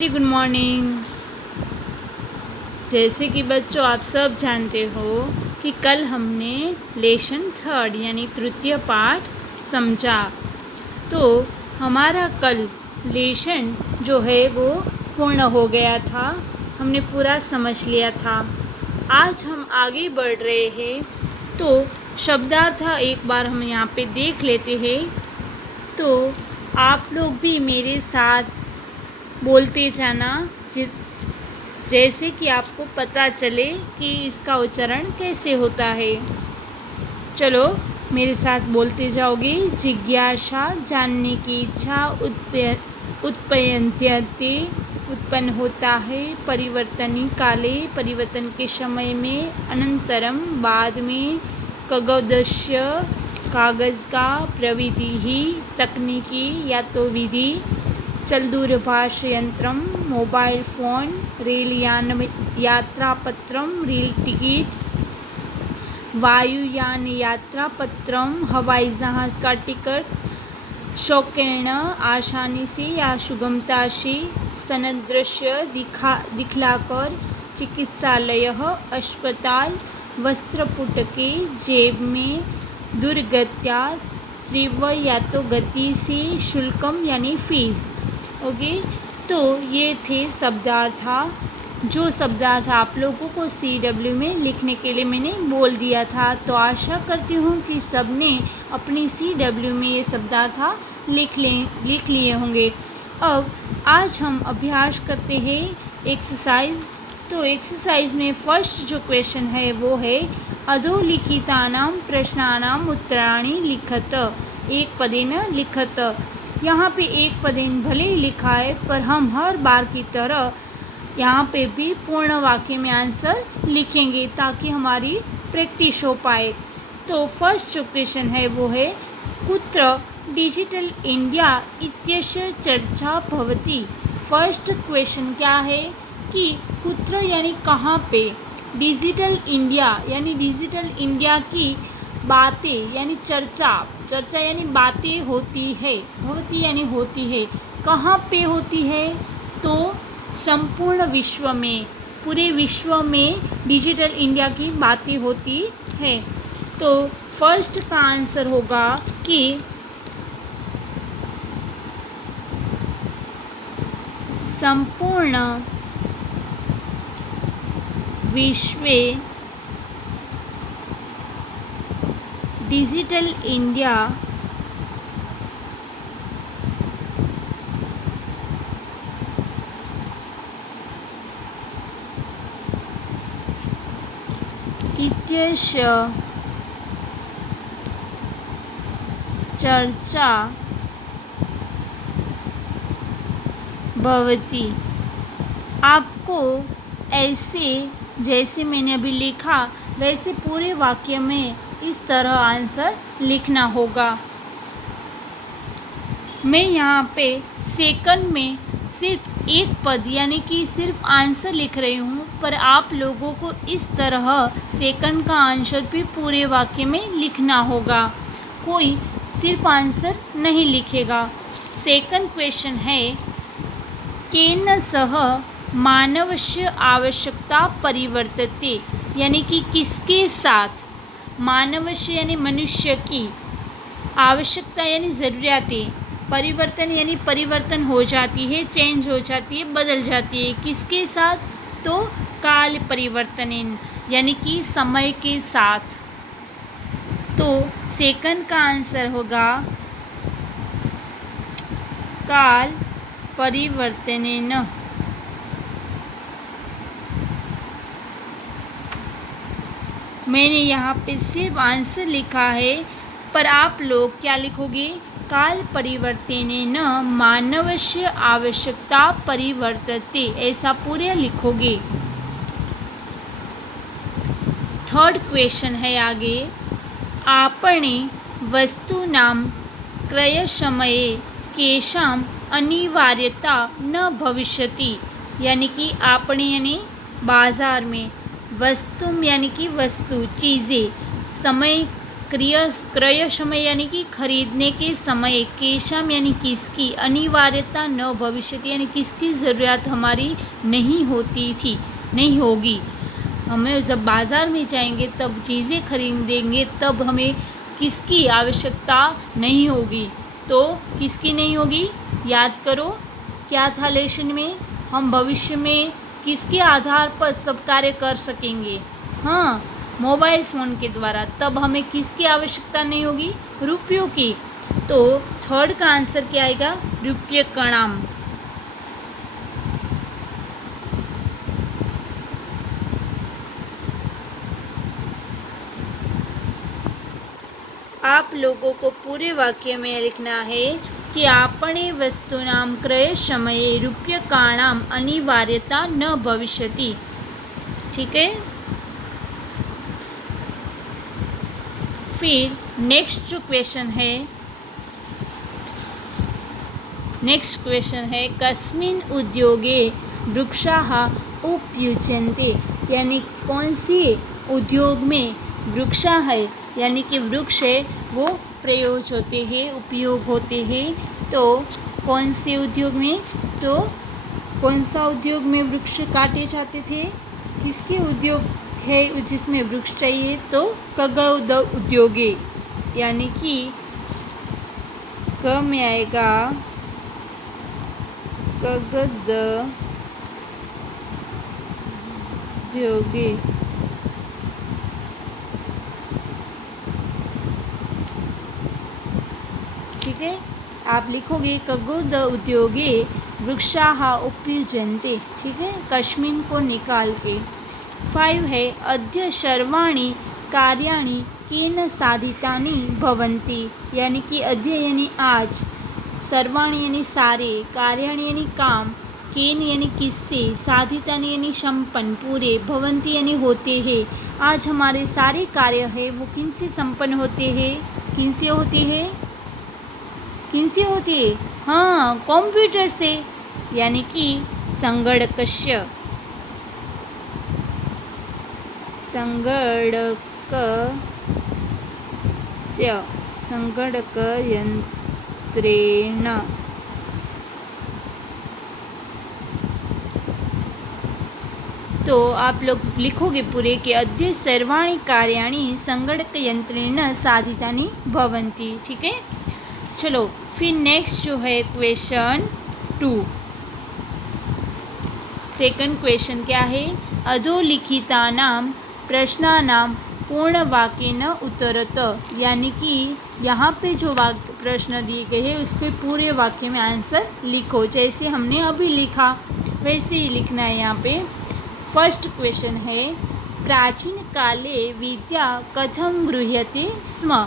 Good morning. जैसे कि बच्चों आप सब जानते हो कि कल हमने लेसन थर्ड यानी तृतीय पाठ समझा। तो हमारा कल लेसन जो है वो पूर्ण हो गया था, हमने पूरा समझ लिया था। आज हम आगे बढ़ रहे हैं तो शब्दार्थ एक बार हम यहाँ पे देख लेते हैं। तो आप लोग भी मेरे साथ बोलते जाना जैसे कि आपको पता चले कि इसका उच्चारण कैसे होता है। चलो मेरे साथ बोलते जाओगे। जिज्ञासा जानने की इच्छा उत्पयन्त्यते उत्पन्न होता है, परिवर्तनी काले परिवर्तन के समय में, अनंतरम बाद में, कागदस्य कागज़ का, प्रविधि ही तकनीकी या तो विधि, चल दूरभाष यंत्रम मोबाइल फ़ोन, रेलयान यात्रापत्रम रेल टिकट, वायुयान यात्रापत्रम हवाई जहाज़ का टिकट, शौकीन आसानी से या सुगमता से, सनदृश्य दिखलाकर, चिकित्सालय अस्पताल, वस्त्रपुट के जेब में, दुर्गत्या तीव्र या तो गति से, शुल्कम यानी फीस। ओके, तो ये थे शब्दार्थ। जो शब्दार्थ आप लोगों को CW में लिखने के लिए मैंने बोल दिया था। तो आशा करती हूँ कि सब ने अपनी CW में ये शब्दार्थ लिख लिए होंगे। अब आज हम अभ्यास करते हैं एक्सरसाइज। तो एक्सरसाइज में फर्स्ट जो क्वेश्चन है वो है अधोलिखितानां प्रश्नानां उत्तराणि लिखत, एक पदेन लिखत। यहाँ पे एक पदेन भले ही लिखा है पर हम हर बार की तरह यहाँ पे भी पूर्ण वाक्य में आंसर लिखेंगे ताकि हमारी प्रैक्टिस हो पाए। तो फर्स्ट जो क्वेश्चन है वो है कुत्र डिजिटल इंडिया इत्यस्य चर्चा भवति। फर्स्ट क्वेश्चन क्या है कि कुत्र यानी कहाँ पे, डिजिटल इंडिया यानी डिजिटल इंडिया की बातें यानी चर्चा यानी बातें होती है, भवती यानी होती है, कहाँ पे होती है तो संपूर्ण विश्व में, पूरे विश्व में डिजिटल इंडिया की बातें होती है। तो फर्स्ट का आंसर होगा कि संपूर्ण विश्व डिजिटल इंडिया इत्यस्य चर्चा भवति। आपको ऐसे जैसे मैंने अभी लिखा वैसे पूरे वाक्य में इस तरह आंसर लिखना होगा। मैं यहाँ पे सेकंड में सिर्फ एक पद यानी कि सिर्फ आंसर लिख रही हूँ, पर आप लोगों को इस तरह सेकंड का आंसर भी पूरे वाक्य में लिखना होगा, कोई सिर्फ आंसर नहीं लिखेगा। सेकंड क्वेश्चन है केन सह मानवस्य आवश्यकता परिवर्तते, यानी कि किसके साथ, मानवस्य यानी मनुष्य की, आवश्यकता यानी ज़रूरियातें, परिवर्तन यानी परिवर्तन हो जाती है, चेंज हो जाती है, बदल जाती है, किसके साथ तो काल परिवर्तन यानी कि समय के साथ। तो सेकंड का आंसर होगा काल परिवर्तनेन। मैंने यहाँ पे सिर्फ आंसर लिखा है, पर आप लोग क्या लिखोगे, काल परिवर्तनेन मानवस्य आवश्यकता परिवर्तते, ऐसा पूरे लिखोगे। थर्ड क्वेश्चन है आगे, आपणे वस्तूनां क्रयसमये केषाम् अनिवार्यता न भविष्यति, यानी कि आपणे यानी बाजार में, वस्तु यानी कि वस्तु चीज़ें, समय क्रय समय यानी कि खरीदने के समय, केशम यानी किसकी, अनिवार्यता न भविष्यति यानी किसकी ज़रूरत हमारी नहीं होती थी, नहीं होगी। हमें जब बाज़ार में जाएंगे तब चीज़ें खरीदेंगे तब हमें किसकी आवश्यकता नहीं होगी। तो किसकी नहीं होगी, याद करो क्या था लेसन में, हम भविष्य में किसके आधार पर सब कार्य कर सकेंगे, हाँ मोबाइल फ़ोन के द्वारा। तब हमें किसकी आवश्यकता नहीं होगी, रुपयों की। तो थर्ड का आंसर क्या आएगा, रुपये कणाम। आप लोगों को पूरे वाक्य में लिखना है कि आपणे वस्तूनां क्रय समये रूप्यकाणाम् अनिवार्यता न भविष्यति। ठीक है, फिर नेक्स्ट जो क्वेश्चन है कस्मिन् उद्योगे वृक्षाः उपयुज्यन्ते, यानी कौन सी उद्योग में वृक्षा है यानी कि वृक्ष है वो प्रयोग होते हैं, उपयोग होते हैं। तो कौन से उद्योग में, तो कौन सा उद्योग में वृक्ष काटे जाते थे, किसके उद्योग है जिसमें वृक्ष चाहिए, तो कागज उद्योगे, यानी कि क में आएगा कागज उद्योगे। ठीक है, आप लिखोगे कागज उद्योगे वृक्षाः उपयुज्यन्ते। ठीक है, कस्मिन् को निकाल के। 5 है अद्य सर्वाणि कार्याणि केन साधितानि भवन्ति, यानी कि अद्य यानी आज, सर्वाणि यानी सारे, कार्याणि यानी काम, केन यानी किससे, साधितानि यानी संपन्न पूरे, भवन्ति यानी होते हैं। आज हमारे सारे कार्य है वो किनसे संपन्न होते हैं, किनसे होते हैं, किनसे होती है, हाँ कंप्यूटर से, यानी कि संगणकस्य, संगणक यंत्रेण। तो आप लोग लिखोगे पूरे कि अद्य सर्वाणि कार्याणि संगणक यंत्रेण साधितानि भवन्ति। ठीक है, चलो फिर नेक्स्ट जो है क्वेश्चन 2। सेकंड क्वेश्चन क्या है, अधोलिखितानां प्रश्नानां पूर्णवाक्येन उत्तरत, यानी कि यहाँ पे जो प्रश्न दिए गए हैं उसके पूरे वाक्य में आंसर लिखो, जैसे हमने अभी लिखा वैसे ही लिखना है यहाँ पे। फर्स्ट क्वेश्चन है प्राचीन काले विद्या कथम गृह्यते स्म,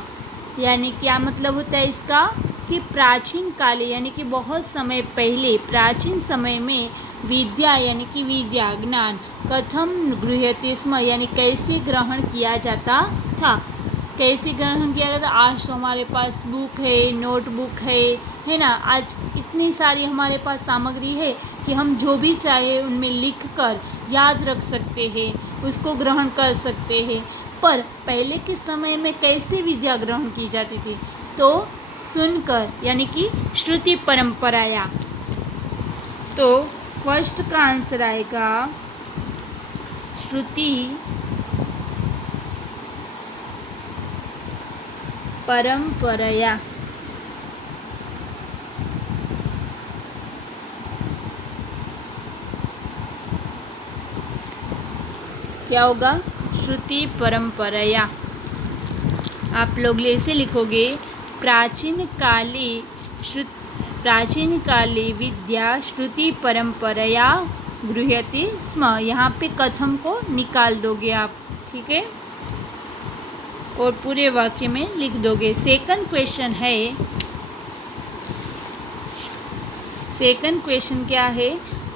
यानी क्या मतलब होता है इसका कि प्राचीन काले यानी कि बहुत समय पहले, प्राचीन समय में विद्या यानी कि विद्या ज्ञान कथम गृह्यते स्म, यानी कैसे ग्रहण किया जाता था, कैसे ग्रहण किया जाता। आज तो हमारे पास बुक है, नोटबुक है ना, आज इतनी सारी हमारे पास सामग्री है कि हम जो भी चाहे उनमें लिख कर याद रख सकते हैं, उसको ग्रहण कर सकते हैं। पर पहले के समय में कैसे विद्या ग्रहण की जाती थी, तो सुनकर, यानी कि श्रुति परंपराया। तो फर्स्ट का आंसर आएगा श्रुति परंपराया। क्या होगा, श्रुति परंपराया। आप लोग ऐसे लिखोगे प्राचीन काले विद्या श्रुति परंपराया गृह्यते स्म, यहाँ पे कथम को निकाल दोगे आप। ठीक है, और पूरे वाक्य में लिख दोगे। सेकंड क्वेश्चन क्या है,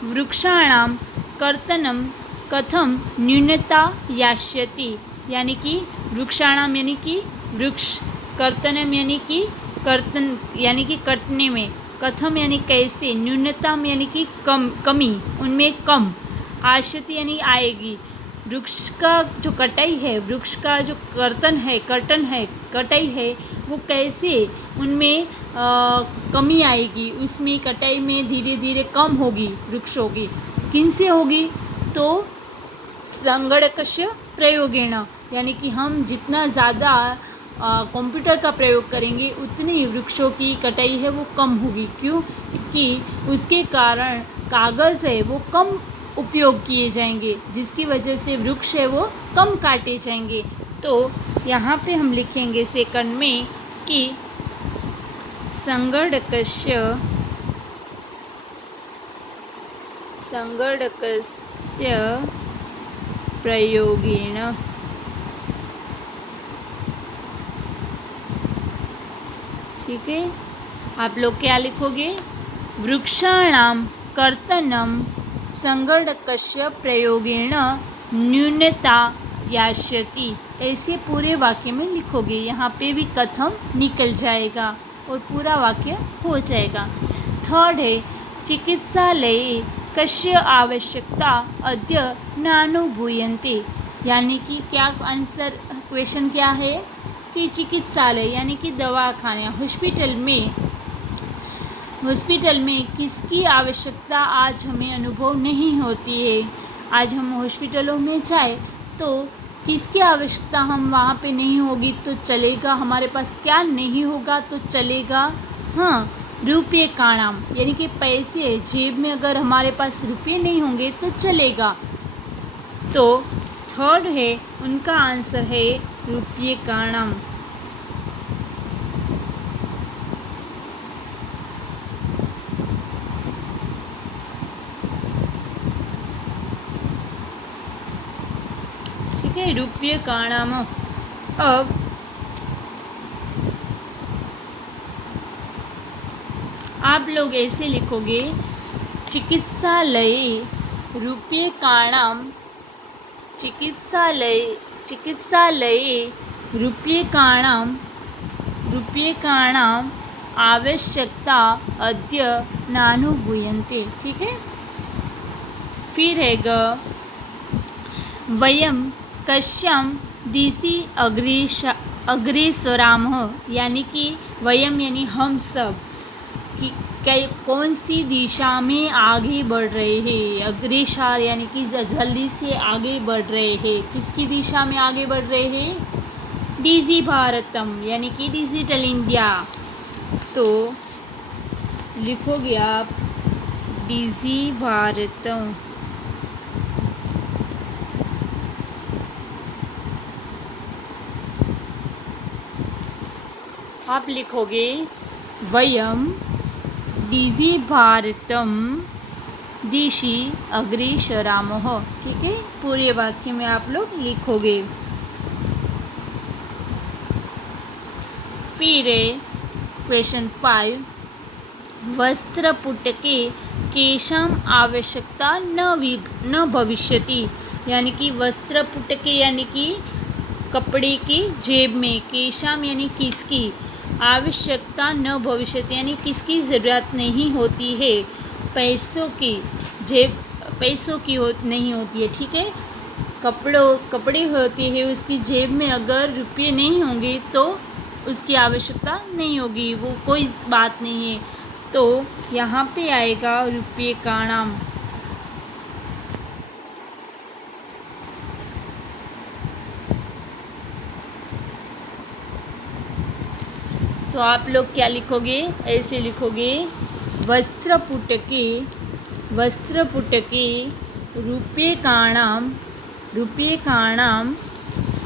वृक्षाणां कर्तनं कथम न्यूनता यास्यति, यानी कि वृक्षाणाम यानी कि वृक्ष, कर्तनम यानी कि कर्तन यानी कि कटने में, कथम यानी कैसे, न्यूनतम यानी कि कमी, उनमें कम, आश्यति यानी आएगी, वृक्ष का जो कटाई है, वृक्ष का जो कर्तन है कटाई है, वो कैसे उनमें कमी आएगी, उसमें कटाई में धीरे धीरे कम होगी वृक्षों की, किनसे होगी? तो संगणकस्य प्रयोगेण, यानी कि हम जितना ज़्यादा कंप्यूटर का प्रयोग करेंगे उतनी वृक्षों की कटाई है वो कम होगी। क्यों? क्योंकि उसके कारण कागज़ है वो कम उपयोग किए जाएंगे, जिसकी वजह से वृक्ष है वो कम काटे जाएंगे। तो यहाँ पे हम लिखेंगे सेकंड में कि संगणकस्य प्रयोगेण, ठीक है। आप लोग क्या लिखोगे? वृक्षाणां कर्तनं संगणकस्य प्रयोगेण न्यूनता यास्यति, ऐसे पूरे वाक्य में लिखोगे। यहाँ पे भी कथम निकल जाएगा और पूरा वाक्य हो जाएगा। थर्ड है चिकित्सालये कस्य आवश्यकता अद्य नानुभूयन्ते, यानी कि क्या आंसर क्वेश्चन क्या है कि चिकित्सालय यानी कि दवाखाना, हॉस्पिटल में किसकी आवश्यकता आज हमें अनुभव नहीं होती है। आज हम हॉस्पिटलों में जाए तो किसकी आवश्यकता हम वहाँ पे नहीं होगी तो चलेगा, हमारे पास क्या नहीं होगा तो चलेगा? हाँ, रुपये का नाम, यानी कि पैसे, जेब में अगर हमारे पास रुपये नहीं होंगे तो चलेगा। तो थर्ड है उनका आंसर है रुपये का नाम। ठीक है, रुपये का नाम। अब आप लोग ऐसे लिखोगे चिकित्सालये रुपये का नाम, चिकित्सालये रुपये का नाम आवश्यकता अद्य नानुभूयन्ते, ठीक है। फिर है वयं कस्यां दिशि अग्रेसरामः, यानी कि वयम यानी हम सब कि कौन सी दिशा में आगे बढ़ रहे हैं। अग्रेसर यानी कि जल्दी से आगे बढ़ रहे हैं। किसकी दिशा में आगे बढ़ रहे हैं? डिजी भारतम, यानी कि डिजिटल इंडिया। तो लिखोगे आप डिजी भारतम। आप लिखोगे वयम डिजी भारतम दिशि अग्रेसरामः, ठीक है। पूरे वाक्य में आप लोग लिखोगे। फिर क्वेश्चन 5, वस्त्रपुटके केषाम् आवश्यकता न भविष्यति, यानी कि वस्त्रपुटके यानी कि कपड़े की जेब में, केशाम यानी किसकी, आवश्यकता न भविष्यति यानी किसकी ज़रूरत नहीं होती है, पैसों की नहीं होती है, ठीक है। कपड़े होते हैं, उसकी जेब में अगर रुपये नहीं होंगे तो उसकी आवश्यकता नहीं होगी, वो कोई बात नहीं है। तो यहाँ पे आएगा रुपये का नाम। तो आप लोग क्या लिखोगे? ऐसे लिखोगे वस्त्रपुटके रुपये का नाम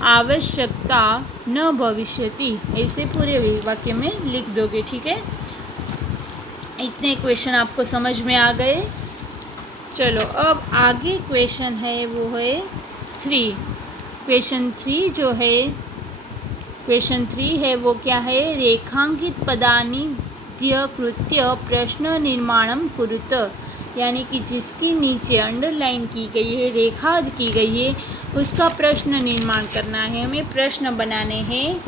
आवश्यकता न भविष्यति, ऐसे पूरे वाक्य में लिख दोगे, ठीक है। इतने क्वेश्चन आपको समझ में आ गए। चलो अब आगे क्वेश्चन है वो है 3। क्वेश्चन 3 जो है, क्वेश्चन 3 है वो क्या है? रेखांकित पदानि द्यकृत्य प्रश्न निर्माणम कुरुत, यानी कि जिसके नीचे अंडरलाइन की गई है, रेखा की गई है, उसका प्रश्न निर्माण करना है, हमें प्रश्न बनाने हैं।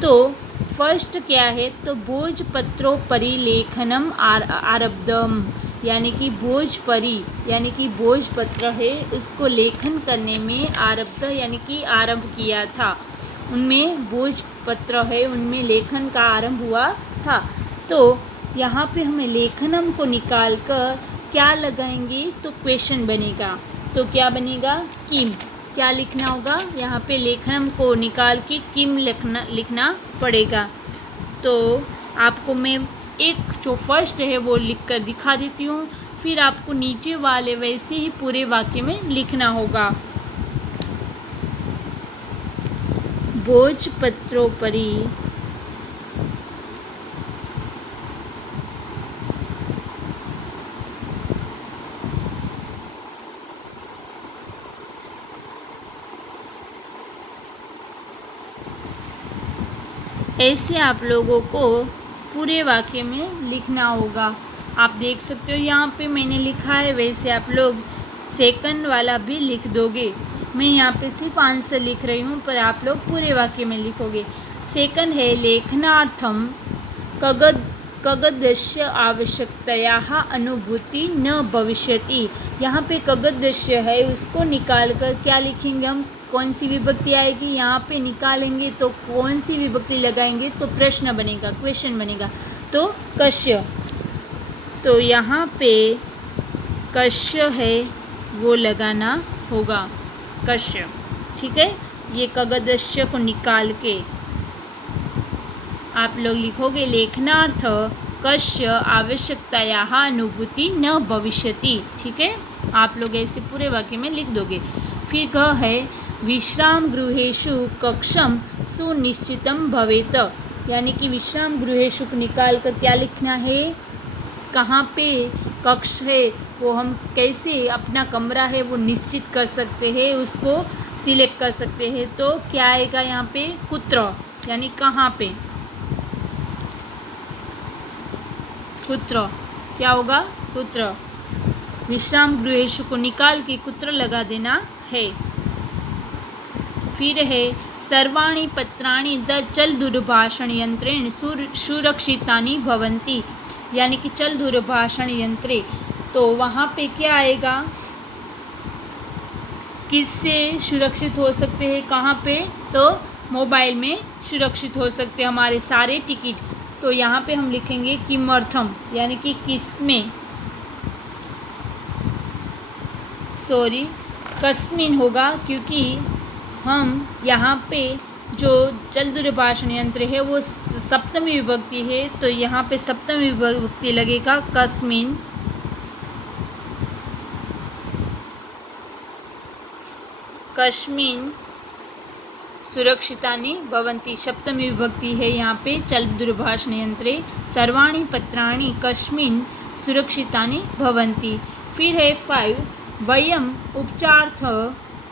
तो फर्स्ट क्या है? तो भोजपत्रों परिलेखनम आरब्धम, यानी कि भोजपरी यानी कि भोजपत्र है उसको लेखन करने में आरब्ध यानी कि आरंभ किया था। उनमें भोजपत्र है उनमें लेखन का आरंभ हुआ था। तो यहाँ पे हमें लेखनम को निकाल कर क्या लगाएंगे तो क्वेश्चन बनेगा। तो क्या बनेगा किम। क्या लिखना होगा यहाँ पे लेखनम को निकाल के किम लिखना पड़ेगा। तो आपको मैं एक जो फर्स्ट है वो लिख कर दिखा देती हूँ, फिर आपको नीचे वाले वैसे ही पूरे वाक्य में लिखना होगा। भोजपत्रोपरि ऐसे आप लोगों को पूरे वाक्य में लिखना होगा। आप देख सकते हो यहाँ पे मैंने लिखा है, वैसे आप लोग सेकंड वाला भी लिख दोगे। मैं यहाँ पे सिर्फ आंसर लिख रही हूँ पर आप लोग पूरे वाक्य में लिखोगे। सेकंड है लेखनार्थम कगदस्य आवश्यकतायाः अनुभूति न भविष्यति। यहाँ पे कगदस्य है उसको निकाल कर क्या लिखेंगे हम, कौन सी विभक्ति आएगी यहाँ पे निकालेंगे तो कौन सी विभक्ति लगाएंगे तो प्रश्न बनेगा, क्वेश्चन बनेगा। तो कस्य, तो यहाँ पे कस्य है वो लगाना होगा, कस्य। ठीक है, ये कगदस्य को निकाल के आप लोग लिखोगे लेखनार्थ कस्य आवश्यकतायाः अनुभूति न भविष्यति। ठीक है, आप लोग ऐसे पूरे वाक्य में लिख दोगे। फिर क है विश्राम गृहेषु कक्षम सुनिश्चितम भवेत। यानी कि विश्राम गृहेषु को निकाल कर क्या लिखना है, कहाँ पे कक्ष है वो हम कैसे अपना कमरा है वो निश्चित कर सकते हैं, उसको सिलेक्ट कर सकते हैं। तो क्या आएगा यहाँ पे कुत्र, यानी कहाँ पे, कुत्र क्या होगा कुत्र। विश्राम गृहेषु को निकाल के कुत्र लगा देना है। फिर है सर्वाणि पत्राणि चल दूरभाषण यंत्रेण सुरक्षितानि भवन्ति। यानी कि चल दूरभाषण यंत्रे, तो वहाँ पे क्या आएगा, किससे सुरक्षित हो सकते हैं, कहाँ पे, तो मोबाइल में सुरक्षित हो सकते हैं हमारे सारे टिकट। तो यहाँ पे हम लिखेंगे किमर्थम, यानी कि किसमें, सॉरी कस्मिन होगा, क्योंकि हम यहाँ पे जो चल दूरभाषण यंत्र है वो सप्तमी विभक्ति है, तो यहाँ पे सप्तमी विभक्ति लगेगा कस्मिन। कस्मिन सुरक्षितानि भवन्ति, सप्तमी विभक्ति है यहाँ पे चल दूरभाषण यंत्रे। सर्वाणि पत्राणि कस्मिन सुरक्षितानि भवन्ति। फिर है 5 वयम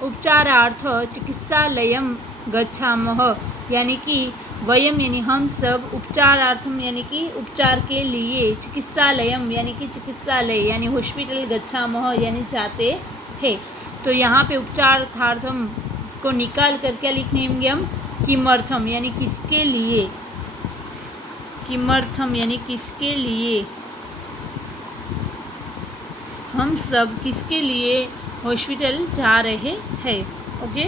उपचारार्थ चिकित्सालयम गच्छामः। यानी कि वयम यानी हम सब, उपचारार्थम यानी कि उपचार के लिए, चिकित्सालयम यानी कि चिकित्सालय यानी हॉस्पिटल, गच्छामः यानी जाते हैं। तो यहाँ पे उपचारार्थम को निकाल कर क्या लिखेंगे हम, किमर्थम यानी किसके लिए, किमर्थम यानी किसके लिए, हम सब किसके लिए हॉस्पिटल जा रहे हैं। ओके,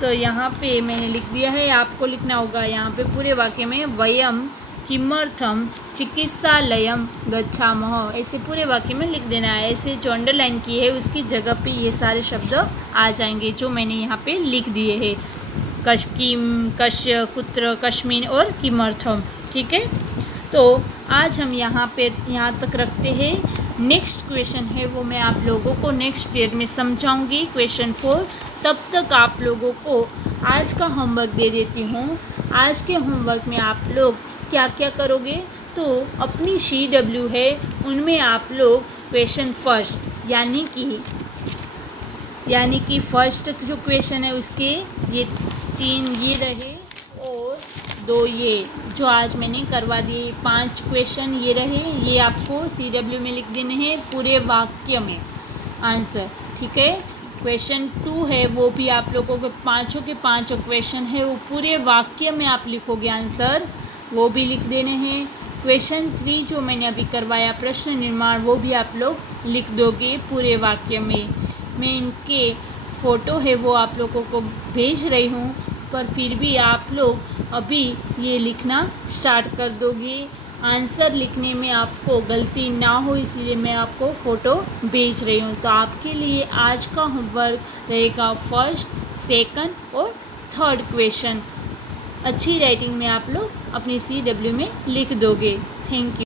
तो यहाँ पे मैंने लिख दिया है, आपको लिखना होगा यहाँ पे पूरे वाक्य में वयम किमर्थम चिकित्सालयम गच्छामः, ऐसे पूरे वाक्य में लिख देना है। ऐसे जो अंडरलाइन की है उसकी जगह पे ये सारे शब्द आ जाएंगे जो मैंने यहाँ पे लिख दिए हैं, किम, कश्य, कुत्र, कस्मिन और किमर्थम। ठीक है, तो आज हम यहाँ तक रखते हैं। नेक्स्ट क्वेश्चन है वो मैं आप लोगों को नेक्स्ट पीरियड में समझाऊंगी, क्वेश्चन 4। तब तक आप लोगों को आज का होमवर्क दे देती हूँ। आज के होमवर्क में आप लोग क्या क्या करोगे, तो अपनी CW है उनमें आप लोग क्वेश्चन फर्स्ट यानी कि फर्स्ट जो क्वेश्चन है उसके ये 3 ये रहे और 2 ये जो आज मैंने करवा दिए, 5 क्वेश्चन ये रहे, ये आपको CW में लिख देने हैं पूरे वाक्य में आंसर। ठीक है, क्वेश्चन 2 है वो भी आप लोगों के पाँचों के पाँचों क्वेश्चन है वो पूरे वाक्य में आप लिखोगे आंसर, वो भी लिख देने हैं। क्वेश्चन 3 जो मैंने अभी करवाया प्रश्न निर्माण, वो भी आप लोग लिख दोगे पूरे वाक्य में। मैं इनके फ़ोटो है वो आप लोगों को भेज रही हूँ, पर फिर भी आप लोग अभी ये लिखना स्टार्ट कर दोगे। आंसर लिखने में आपको गलती ना हो इसलिए मैं आपको फ़ोटो भेज रही हूँ। तो आपके लिए आज का होमवर्क रहेगा फर्स्ट, सेकंड और थर्ड क्वेश्चन। अच्छी राइटिंग में आप लोग अपनी CW में लिख दोगे। Thank you.